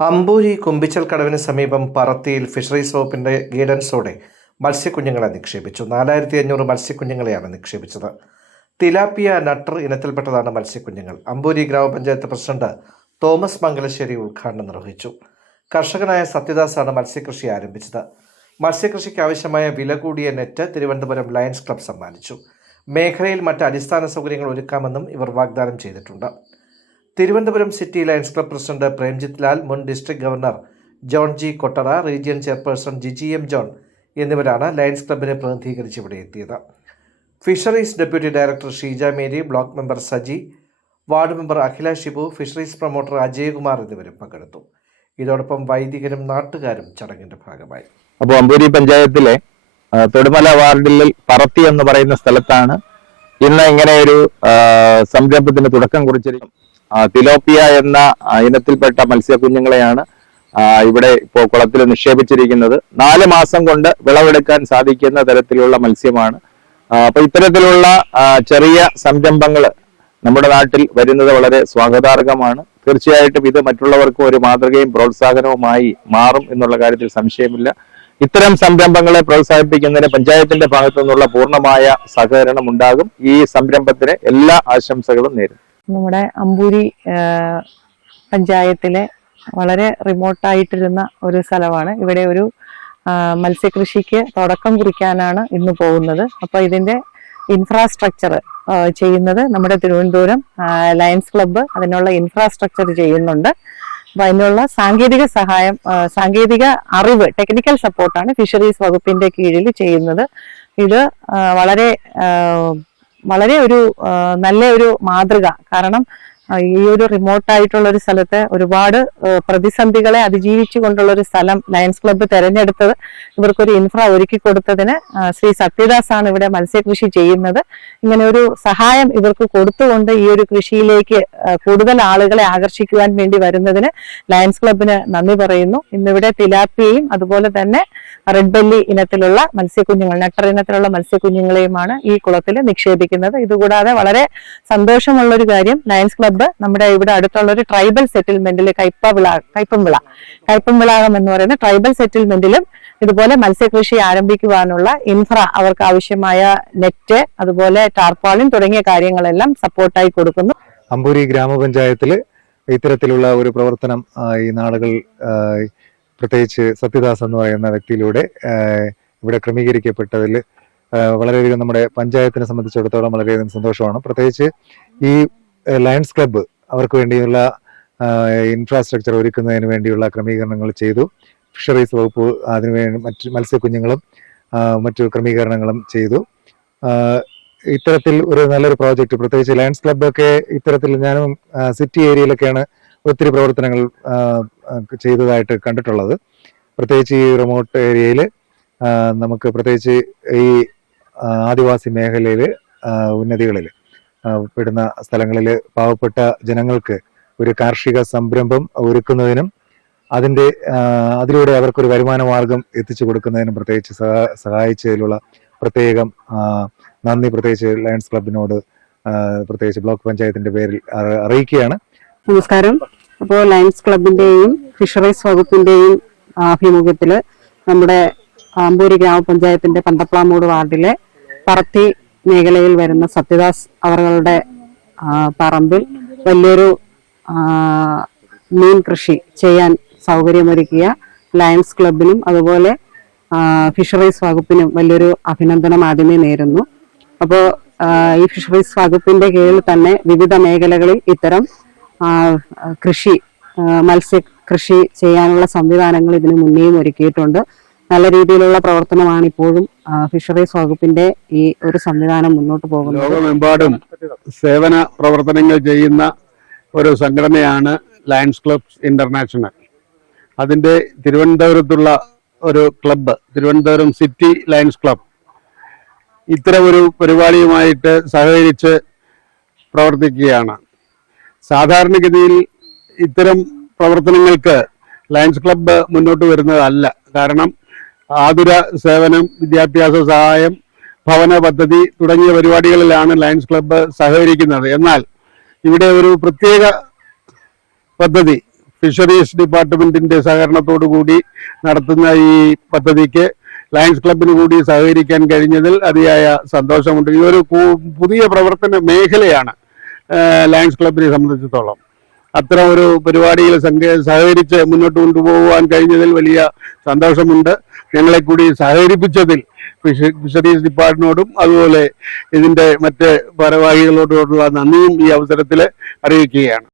അമ്പൂരി കുമ്പിച്ചൽ കടവിന് സമീപം പറത്തിയിൽ ഫിഷറീസ് വകുപ്പിന്റെ ഗൈഡൻസോടെ മത്സ്യക്കുഞ്ഞുങ്ങളെ നിക്ഷേപിച്ചു. 4500 മത്സ്യക്കുഞ്ഞുങ്ങളെയാണ് നിക്ഷേപിച്ചത്. തിലാപ്പിയ നട്ടർ ഇനത്തിൽപ്പെട്ടതാണ് മത്സ്യക്കുഞ്ഞുങ്ങൾ. അമ്പൂരി ഗ്രാമപഞ്ചായത്ത് പ്രസിഡന്റ് തോമസ് മംഗലശ്ശേരി ഉദ്ഘാടനം നിർവഹിച്ചു. കർഷകനായ സത്യദാസാണ് മത്സ്യകൃഷി ആരംഭിച്ചത്. മത്സ്യകൃഷിക്ക് ആവശ്യമായ വില കൂടിയ നെറ്റ് തിരുവനന്തപുരം ലയൺസ് ക്ലബ്ബ് സമ്മാനിച്ചു. മേഖലയിൽ മറ്റ് അടിസ്ഥാന സൗകര്യങ്ങൾ ഒരുക്കാമെന്നും ഇവർ വാഗ്ദാനം ചെയ്തിട്ടുണ്ട്. Thiruvananthapuram city lions club president Premjith Lal, മുൻ district governor John G Kottara, region chairperson Jiji M John എന്നിവരാണ് ലയൺസ് ക്ലബ്ബിനെ പ്രതിനിധീകരിച്ച് ഇവിടെ എത്തിയത്. Fisheries deputy director Sheeja Mary, block member Saji, ward member Akhila Shibu, fisheries promoter Ajayakumar എന്നിവരും പങ്കെടുത്തു. ഇതോടൊപ്പം വൈദികരും നാട്ടുകാരും ചടങ്ങിന്റെ ഭാഗമായി. അപ്പോൾ അമ്പൂരി പഞ്ചായത്തിലെ തൊടുമല വാർഡിൽ പറത്തി എന്ന് പറയുന്ന സ്ഥലത്താണ് ഇന്ന് ഇങ്ങനെ ഒരു സംരംഭത്തിന് തുടക്കം കുറിച്ചിരിക്കും. തിലോപ്പിയ എന്ന ഇനത്തിൽപ്പെട്ട മത്സ്യക്കുഞ്ഞുങ്ങളെയാണ് ഇവിടെ ഇപ്പോൾ കുളത്തിൽ നിക്ഷേപിച്ചിരിക്കുന്നത്. 4 മാസം കൊണ്ട് വിളവെടുക്കാൻ സാധിക്കുന്ന തരത്തിലുള്ള മത്സ്യമാണ്. അപ്പൊ ഇത്തരത്തിലുള്ള ചെറിയ സംരംഭങ്ങൾ നമ്മുടെ നാട്ടിൽ വരുന്നത് വളരെ സ്വാഗതാർഹമാണ്. തീർച്ചയായിട്ടും ഇത് മറ്റുള്ളവർക്കും ഒരു മാതൃകയും പ്രോത്സാഹനവുമായി മാറും എന്നുള്ള കാര്യത്തിൽ സംശയമില്ല. ഇത്തരം സംരംഭങ്ങളെ പ്രോത്സാഹിപ്പിക്കുന്നതിന് പഞ്ചായത്തിന്റെ ഭാഗത്തു നിന്നുള്ള പൂർണ്ണമായ സഹകരണം ഉണ്ടാകും. ഈ സംരംഭത്തിന് എല്ലാ ആശംസകളും നേരും. നമ്മുടെ അമ്പൂരി പഞ്ചായത്തിലെ വളരെ റിമോട്ടായിട്ടിരുന്ന ഒരു സ്ഥലമാണ്. ഇവിടെ ഒരു മത്സ്യകൃഷിക്ക് തുടക്കം കുറിക്കാനാണ് ഇന്ന് പോകുന്നത്. അപ്പോൾ ഇതിന്റെ ഇൻഫ്രാസ്ട്രക്ചർ ചെയ്യുന്നത് നമ്മുടെ തിരുവനന്തപുരം ലയൺസ് ക്ലബ്ബ് അതിനുള്ള ഇൻഫ്രാസ്ട്രക്ചർ ചെയ്യുന്നുണ്ട്. അപ്പൊ അതിനുള്ള സാങ്കേതിക സഹായം, സാങ്കേതിക അറിവ്, ടെക്നിക്കൽ സപ്പോർട്ടാണ് ഫിഷറീസ് വകുപ്പിന്റെ കീഴിൽ ചെയ്യുന്നത്. ഇത് വളരെ ഒരു നല്ല ഒരു മാതൃക. കാരണം ഈ ഒരു റിമോട്ടായിട്ടുള്ള ഒരു സ്ഥലത്ത് ഒരുപാട് പ്രതിസന്ധികളെ അതിജീവിച്ചു കൊണ്ടുള്ള ഒരു സ്ഥലം ലയൺസ് ക്ലബ്ബ് തെരഞ്ഞെടുത്തത് ഇവർക്കൊരു ഇൻഫ്ര ഒരുക്കി കൊടുത്തതിന് ശ്രീ സത്യദാസ് ആണ് ഇവിടെ മത്സ്യകൃഷി ചെയ്യുന്നത്. ഇങ്ങനെ ഒരു സഹായം ഇവർക്ക് കൊടുത്തുകൊണ്ട് ഈ ഒരു കൃഷിയിലേക്ക് കൂടുതൽ ആളുകളെ ആകർഷിക്കുവാൻ വേണ്ടി വരുന്നതിന് ലയൺസ് ക്ലബ്ബിന് നന്ദി പറയുന്നു. ഇന്നിവിടെ തിലാപ്പിയയും അതുപോലെ തന്നെ റെഡ് ബെല്ലി ഇനത്തിലുള്ള മത്സ്യക്കുഞ്ഞുങ്ങൾ, നട്ടർ ഇനത്തിലുള്ള മത്സ്യക്കുഞ്ഞുങ്ങളെയുമാണ് ഈ കുളത്തിൽ നിക്ഷേപിക്കുന്നത്. ഇതുകൂടാതെ വളരെ സന്തോഷമുള്ള ഒരു കാര്യം, ലയൺസ് ക്ലബ്ബ് നമ്മുടെ ഇവിടെ അടുത്തുള്ള ഒരു ട്രൈബൽ സെറ്റിൽമെന്റിൽ കയ്പംവിളാകം എന്ന് പറയുന്ന ട്രൈബൽ സെറ്റിൽമെന്റിലും ഇതുപോലെ മത്സ്യകൃഷി ആരംഭിക്കുവാനുള്ള ഇൻഫ്ര, അവർക്ക് ആവശ്യമായ നെറ്റ്, അതുപോലെ ടാർപാളിൻ തുടങ്ങിയ കാര്യങ്ങളെല്ലാം സപ്പോർട്ടായി കൊടുക്കുന്നു. അമ്പൂരി ഗ്രാമപഞ്ചായത്തില് ഇത്തരത്തിലുള്ള ഒരു പ്രവർത്തനം ഈ നാളുകൾ പ്രത്യേകിച്ച് സത്യദാസ് എന്ന് പറയുന്ന വ്യക്തിയിലൂടെ ഇവിടെ ക്രമീകരിക്കപ്പെട്ടതിൽ വളരെയധികം നമ്മുടെ പഞ്ചായത്തിനെ സംബന്ധിച്ചിടത്തോളം വളരെയധികം സന്തോഷമാണ്. പ്രത്യേകിച്ച് ഈ ലയൺസ് ക്ലബ്ബ് അവർക്ക് വേണ്ടിയുള്ള ഇൻഫ്രാസ്ട്രക്ചർ ഒരുക്കുന്നതിന് വേണ്ടിയുള്ള ക്രമീകരണങ്ങൾ ചെയ്തു. ഫിഷറീസ് വകുപ്പ് അതിനുവേണ്ടി മറ്റ് മത്സ്യക്കുഞ്ഞുങ്ങളും മറ്റു ക്രമീകരണങ്ങളും ചെയ്തു. ഇത്തരത്തിൽ ഒരു നല്ലൊരു പ്രോജക്റ്റ്, പ്രത്യേകിച്ച് ലയൺസ് ക്ലബ്ബൊക്കെ ഇത്തരത്തിൽ ഞാനും സിറ്റി ഏരിയയിലൊക്കെയാണ് ഒത്തിരി പ്രവർത്തനങ്ങൾ ചെയ്തതായിട്ട് കണ്ടിട്ടുള്ളത്. പ്രത്യേകിച്ച് ഈ റിമോട്ട് ഏരിയയിൽ നമുക്ക് പ്രത്യേകിച്ച് ഈ ആദിവാസി മേഖലയിൽ ഉന്നതികളിൽ പെടുന്ന സ്ഥലങ്ങളിൽ പാവപ്പെട്ട ജനങ്ങൾക്ക് ഒരു കാർഷിക സംരംഭം ഒരുക്കുന്നതിനും അതിലൂടെ അവർക്കൊരു വരുമാന മാർഗം എത്തിച്ചു കൊടുക്കുന്നതിനും പ്രത്യേകിച്ച് സഹായിച്ചതിലുള്ള പ്രത്യേകം നന്ദി പ്രത്യേകിച്ച് ലയൺസ് ക്ലബിനോട് പ്രത്യേകിച്ച് ബ്ലോക്ക് പഞ്ചായത്തിന്റെ പേരിൽ അറിയിക്കുകയാണ്. നമസ്കാരം. അപ്പോൾ ലയൺസ് ക്ലബിന്റെയും ഫിഷറീസ് വകുപ്പിന്റെയും ആഭിമുഖ്യത്തിൽ നമ്മുടെ അമ്പൂരി ഗ്രാമപഞ്ചായത്തിന്റെ പന്തപ്ലാമൂട് വാർഡിലെ പറത്തി മേഖലയിൽ വരുന്ന സത്യദാസ് അവരുടെ പറമ്പിൽ വലിയൊരു മീൻ കൃഷി ചെയ്യാൻ സൗകര്യമൊരുക്കിയ ലയൺസ് ക്ലബിനും അതുപോലെ ഫിഷറീസ് വകുപ്പിനും വലിയൊരു അഭിനന്ദനം ആദ്യമേ നേരുന്നു. അപ്പോൾ ഈ ഫിഷറീസ് വകുപ്പിന്റെ കീഴിൽ തന്നെ വിവിധ മേഖലകളിൽ ഇത്തരം മത്സ്യ കൃഷി ചെയ്യാനുള്ള സംവിധാനങ്ങൾ ഇതിനു മുന്നേയും ഒരുക്കിയിട്ടുണ്ട്. നല്ല രീതിയിലുള്ള പ്രവർത്തനമാണ് ഇപ്പോഴും ഫിഷറീസ് വകുപ്പിന്റെ ഈ ഒരു സംവിധാനം മുന്നോട്ട് പോകുന്നത്. ലോകമെമ്പാടും സേവന പ്രവർത്തനങ്ങൾ ചെയ്യുന്ന ഒരു സംഘടനയാണ് ലയൺസ് ക്ലബ്സ് ഇന്റർനാഷണൽ. അതിന്റെ തിരുവനന്തപുരത്തുള്ള ഒരു club, Thiruvananthapuram city lions club, ഇത്തരം ഒരു പരിപാടിയുമായിട്ട് സഹകരിച്ച് പ്രവർത്തിക്കുകയാണ്. സാധാരണഗതിയിൽ ഇത്തരം പ്രവർത്തനങ്ങൾക്ക് ലയൺസ് ക്ലബ്ബ് മുന്നോട്ട് വരുന്നതല്ല. കാരണം ആതുര സേവനം, വിദ്യാഭ്യാസ സഹായം, ഭവന പദ്ധതി തുടങ്ങിയ പരിപാടികളിലാണ് ലയൺസ് ക്ലബ്ബ് സഹകരിക്കുന്നത്. എന്നാൽ ഇവിടെ ഒരു പ്രത്യേക പദ്ധതി ഫിഷറീസ് ഡിപ്പാർട്ട്മെന്റിന്റെ സഹകരണത്തോടു കൂടി നടത്തുന്ന ഈ പദ്ധതിക്ക് ലയൺസ് ക്ലബിന് കൂടി സഹകരിക്കാൻ കഴിഞ്ഞതിൽ അതിയായ സന്തോഷമുണ്ട്. ഈ ഒരു പുതിയ പ്രവർത്തന മേഖലയാണ് ലയൺസ് ക്ലബിനെ സംബന്ധിച്ചിടത്തോളം. അത്തരം ഒരു പരിപാടിയിൽ സഹകരിച്ച് മുന്നോട്ട് കൊണ്ടുപോകാൻ കഴിഞ്ഞതിൽ വലിയ സന്തോഷമുണ്ട്. ഞങ്ങളെ കൂടി സഹകരിപ്പിച്ചതിൽ ഫിഷറീസ് ഡിപ്പാർട്ട്മെന്റിനോടും അതുപോലെ ഇതിന്റെ മറ്റ് ഭാരവാഹികളോടുള്ള നന്ദിയും ഈ അവസരത്തിൽ അറിയിക്കുകയാണ്.